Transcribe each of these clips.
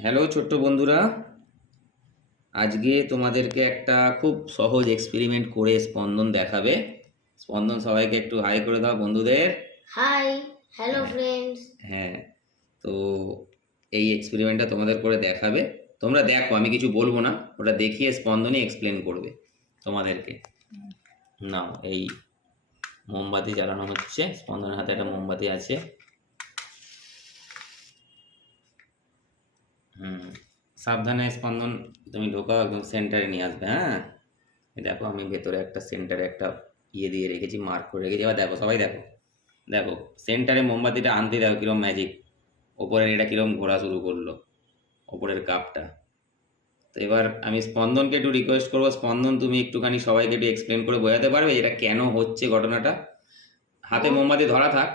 Hello ছোট্ট বন্ধুরা, আজকে তোমাদেরকে একটা খুব সহজ এক্সপেরিমেন্ট করে স্পন্দন দেখাবে। স্পন্দন সবাইকে একটু হাই করে দাও বন্ধুদের। হাই, হ্যালো হ্যাঁ ফ্রেন্ডস। হ্যাঁ, তো এই এক্সপেরিমেন্টটা তোমাদের করে দেখাবে। তোমরা দেখো, আমি কিছু বলবো না, ওটা দেখিয়ে স্পন্দনই এক্সপ্লেন করবে তোমাদেরকে। নাও, এই মোমবাতি জ্বালানো হচ্ছে, স্পন্দনের হাতে একটা মোমবাতি আছে। সাবধানে স্পন্দন, তুমি ঢোকাও, একদম সেন্টারে নিয়ে আসবে। হ্যাঁ, দেখো আমি ভেতরে একটা সেন্টারে একটা ইয়ে দিয়ে রেখেছি, মার্ক করে রেখেছি। এবার দেখো, সবাই দেখো, দেখো সেন্টারে মোমবাতিটা আনতে দেখো কিরম ম্যাজিক, ওপরের এটা কিরম ঘোরা শুরু করলো, ওপরের কাপটা। তো এবার আমি স্পন্দনকে একটু রিকোয়েস্ট করবো, স্পন্দন তুমি একটুখানি সবাইকে একটু এক্সপ্লেন করে বোঝাতে পারবে এটা কেন হচ্ছে ঘটনাটা। হাতে মোমবাতি ধরা থাক,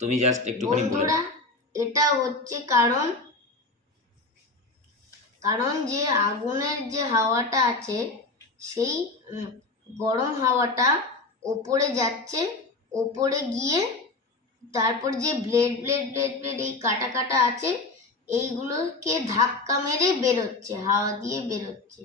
তুমি জাস্ট একটুখানি বলে বন্ধুরা, এটা হচ্ছে কারণ কারণ যে আগুনের যে হাওয়াটা আছে সেই গরম হাওয়াটা ওপরে যাচ্ছে, ওপরে গিয়ে তারপর যে ব্লেড ব্লেড ব্লেড ব্লেড এই কাটা কাটা আছে এইগুলোকে ধাক্কা মেরে বেরোচ্ছে, হাওয়া দিয়ে বেরোচ্ছে।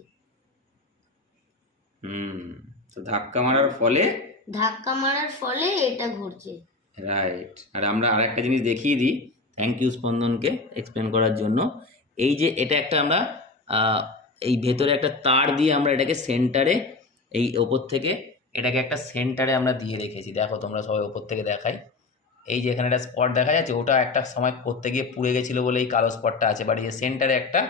তো ধাক্কা মারার ফলে এটা ঘুরছে। রাইট। আর আমরা আরেকটা জিনিস দেখিয়ে দিই, থ্যাংক ইউ স্পন্দনকে এক্সপ্লেন করার জন্য। এই যে এটা একটা আমরা এই ভেতরে একটা তার দিয়ে আমরা এটাকে সেন্টারে, এই ওপর থেকে এটাকে একটা সেন্টারে আমরা দিয়ে রেখেছি। দেখো তোমরা সবাই ওপর থেকে দেখাই, এই যে এখানে একটা স্পট দেখা যাচ্ছে, ওটা একটা সময় করতে গিয়ে পুড়ে গেছিলো বলে এই কালো স্পটটা আছে। বাট এই যে সেন্টারে একটা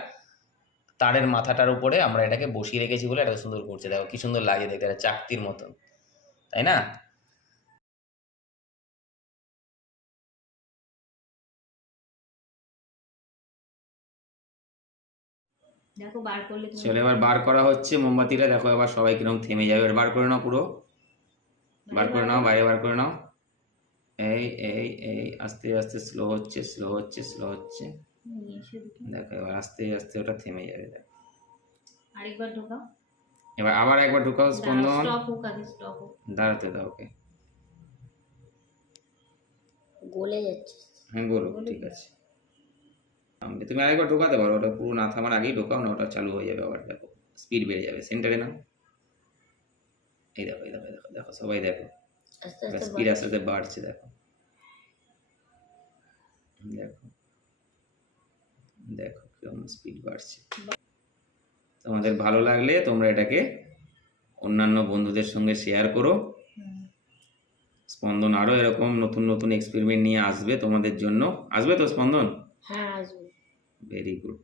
তারের মাথাটার উপরে আমরা এটাকে বসিয়ে রেখেছি বলে এটা সুন্দর করছে। দেখো কি সুন্দর লাগে দেখতে, একটা চাকতির মতন, তাই না? দেখো বার করলে চলো এবার বার করা হচ্ছে মোমবাতিটা। দেখো এবার সবাই কিরকম থেমে যাবে। এবার বার করে নাও, পুরো বার করে নাও, বাইরে বার করে নাও। এই এই এই আস্তে আস্তে স্লো হচ্ছে, স্লো হচ্ছে, স্লো হচ্ছে। দেখো এবার আস্তে আস্তে ওটা থেমে যাবে। দেখো আরেকবার ঢোকাও। এবার আবার একবার ঢুকাও স্পন্দন। স্টপ হোক, আগে স্টপ হোক। দাঁড়াতে দাও ওকে। গলে যাচ্ছে। হ্যাঁ বলো, ঠিক আছে। তুমি আরেকবার ঢোকাতে পারো, ওটা পুরো না থামার আগেই ঢোকাও না, ওটা চালু হয়ে যাবে আবার। দেখো স্পিড বেড়ে যাবে। সেন্টারে নাও। এই দেখো, এই দেখো, দেখো দেখো সবাই দেখো, স্পিড আস্তে আস্তে বাড়ছে। দেখো দেখো দেখো কিরকম স্পিড বাড়ছে। তোমাদের ভালো লাগলে তোমরা এটাকে অন্যান্য বন্ধুদের সঙ্গে শেয়ার করো। স্পন্দন আরো এরকম নতুন নতুন এক্সপেরিমেন্ট নিয়ে আসবে তোমাদের জন্য। আসবে তো স্পন্দন? হ্যাঁ, আসবে। Very good.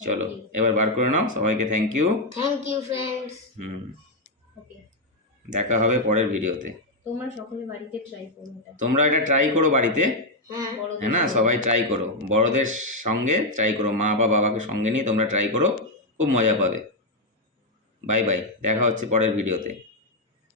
চলো এবার বার করে নাও। সবাইকে থ্যাংক ইউ ফ্রেন্ডস। ওকে, দেখা হবে পরের ভিডিওতে। তোমরা সকলে বাড়িতে ট্রাই করো, তোমরা এটা ট্রাই করো বাড়িতে। হ্যাঁ না, সবাই ট্রাই করো, বড়দের সঙ্গে ট্রাই করো, মা বা বাবাকে সঙ্গে নিয়ে তোমরা ট্রাই করো, খুব মজা পাবে। বাই বাই, দেখা হচ্ছে পরের ভিডিওতে।